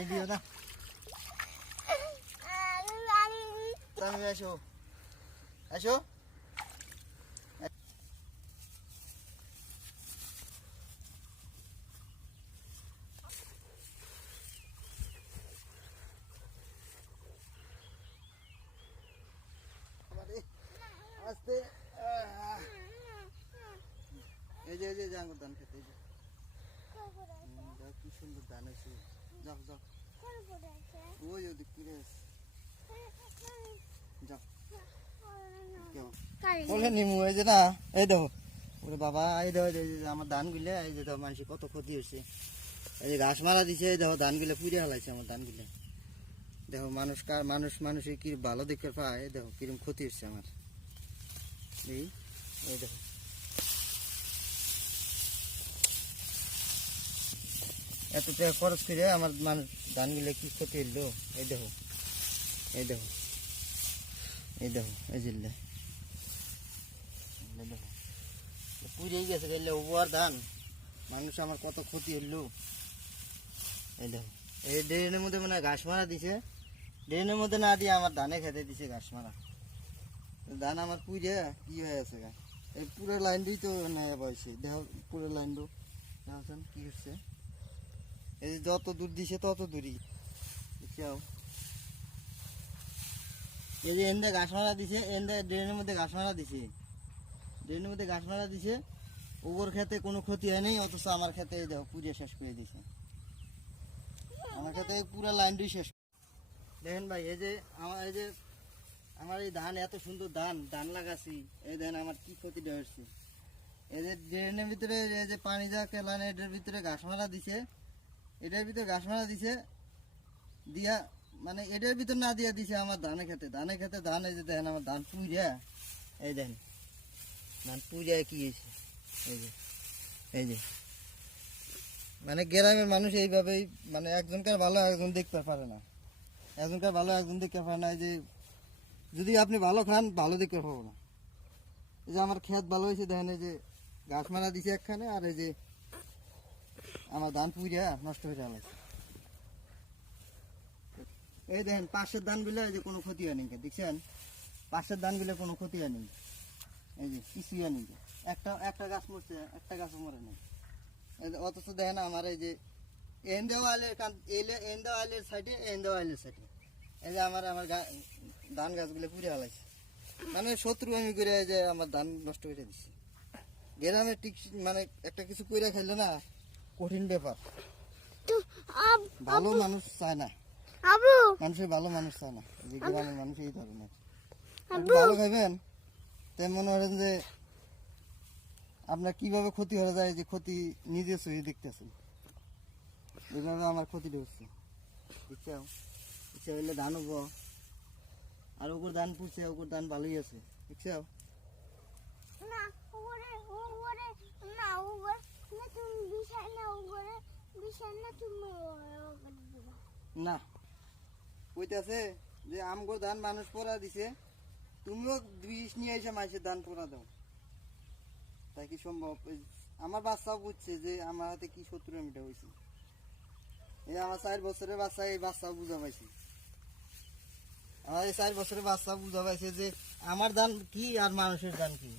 পানি দিও না। তুমি আসো আসো এই যে এই যে, জাঙ্গুর ধান খেতে কি সুন্দর ধান আছে যাও যাও। ওই ওদিক ফিরে যাও। বলে নিমু এই যে না এই দেখো। ওরে বাবা এই দেখো আমার ধান গুলে এই যে দেখো মানুষের কত ক্ষতি হয়েছে এই ঘাস মারা দিছে এই দেখো ধান গুলে পুড়ে হালাইছে আমার ধান গুলে দেখো মানুষ কার মানুষ মানুষের কি ভালো দেখতে পায় এই দেখো কিরম ক্ষতি হচ্ছে আমার। এই এই দেখো। এত টাকা খরচ করে আমার মানুষ ধান গুলে কি ক্ষতি হইল? এই দেখো। এই দেখো। এই দেখো, এই জিল্লে দেখো। পুড়েই গেছে গেলে ওয়ার ধান। মানুষ আমার কত ক্ষতি হইল। এই দেখো। এই ড্রেনের মধ্যে মানে ঘাস মারা দিছে। ড্রেনের মধ্যে না দিয়ে আমার ধানে খেতে দিছে ঘাস মারা। ধান আমার পুড়ে কি হয়ে আছে এই পুরো লাইন লাইনটাই তো নেয় বয়সে। দেখো পুরো লাইনটা দেখছেন কি হচ্ছে। এই যত দূর দিছে তত দূরই। এই যে ঘাস মারা দিছে এন্দে ড্রেনের মধ্যে ঘাস মারা দিছে। ড্রেনের মধ্যে ঘাস মারা দিছে, ওপর খেতে কোনো ক্ষতি হয় নাই, অথচ আমার খেতে দেখো পুড়ে শেষ করে দিছে। আমার খেতে পুরো লাইনটাই শেষ। দেখেন ভাই, এই যে আমার, এই যে আমার এই ধান, এত সুন্দর ধান ধান লাগাছি, এই ধান আমার কি ক্ষতিটা হচ্ছে এই যে ড্রেনের ভিতরে, এই যে পানি যা কেলান এটার ভিতরে ঘাস মারা দিছে এটার ভিতরে ঘাস মারা দিছে, দিয়া মানে এটার ভিতর না দিয়া দিছে আমার ধানে খেতে ধানে খেতে ধান, এই যে দেখেন আমার ধান পুইরা, এই দেখেন, ধান পুইরা কি এই যে এই যে। মানে গ্রামের মানুষ এইভাবেই মানে একজনকার ভালো একজন দেখতে পারে না। একজনকার ভালো একজন দেখতে পারে না। এই যে, যদি আপনি ভালো খান, ভালো দেখতে পাবো না। এই যে আমার খেত ভালো হয়েছে, দেখেন এই যে ঘাস মারা দিছে একখানে, আর এই যে আমার ধান পুইরা নষ্ট হয়ে গেল এই দেখেন, পাশের ধানগুলো এই যে কোনো ক্ষতি হয়নি দেখছেন? পাশের ধানগুলো কোনো ক্ষতি হয়নি এই যে কিছুই হয়নি একটা একটা গাছ মরছে, একটা গাছও মরে নেই। এই যে অথচ দেখেন আমার এই যে এন্দে ওয়ালের কান এলে এন্দে ওয়ালের সাইডে এন্দে ওয়ালের সাইডে। এই যে আমার আমার ধান গাছগুলো পুড়ে হালাইছে মানে শত্রু আমি করে যে আমার ধান নষ্ট করে দিচ্ছি গ্রামে ঠিক মানে একটা কিছু কইরা খাইলে না কঠিন ব্যাপার। ভালো মানুষ চায় না। আবু। মানুষের ভালো মানুষ চায় না। যে গ্রামের মানুষ এই ধরনের। ভালো খাইবেন তাই মনে করেন যে আপনার কীভাবে ক্ষতি হয়ে যায় যে ক্ষতি নিজে চোখে দেখতেছেন? এইভাবে আমার ক্ষতিটা হচ্ছে। ইচ্ছা ইচ্ছা হইলে ধান হব আর ওগুর ধান পুষছে ওগুর ধান ভালোই আছে। বুঝছ না ওরে ওরে না ওরে না তুমি বিশাল না ওরে বিশাল না, কইতাছে যে আমগো ধান মানুষ পরা দিছে, তুমিও বিষ নিয়ে এসে মাসের ধান পরা দাও। তাই কি সম্ভব? আমার বাচ্চাও বুঝছে যে আমার হাতে কি শত্রু আমিটা হয়েছে এই আমার চার বছরের বাচ্চা, এই বাচ্চাও বুঝা পাইছে। আমার এই চার বছরের বাচ্চা বুঝা পাইছে যে আমার ধান কি আর মানুষের ধান কি?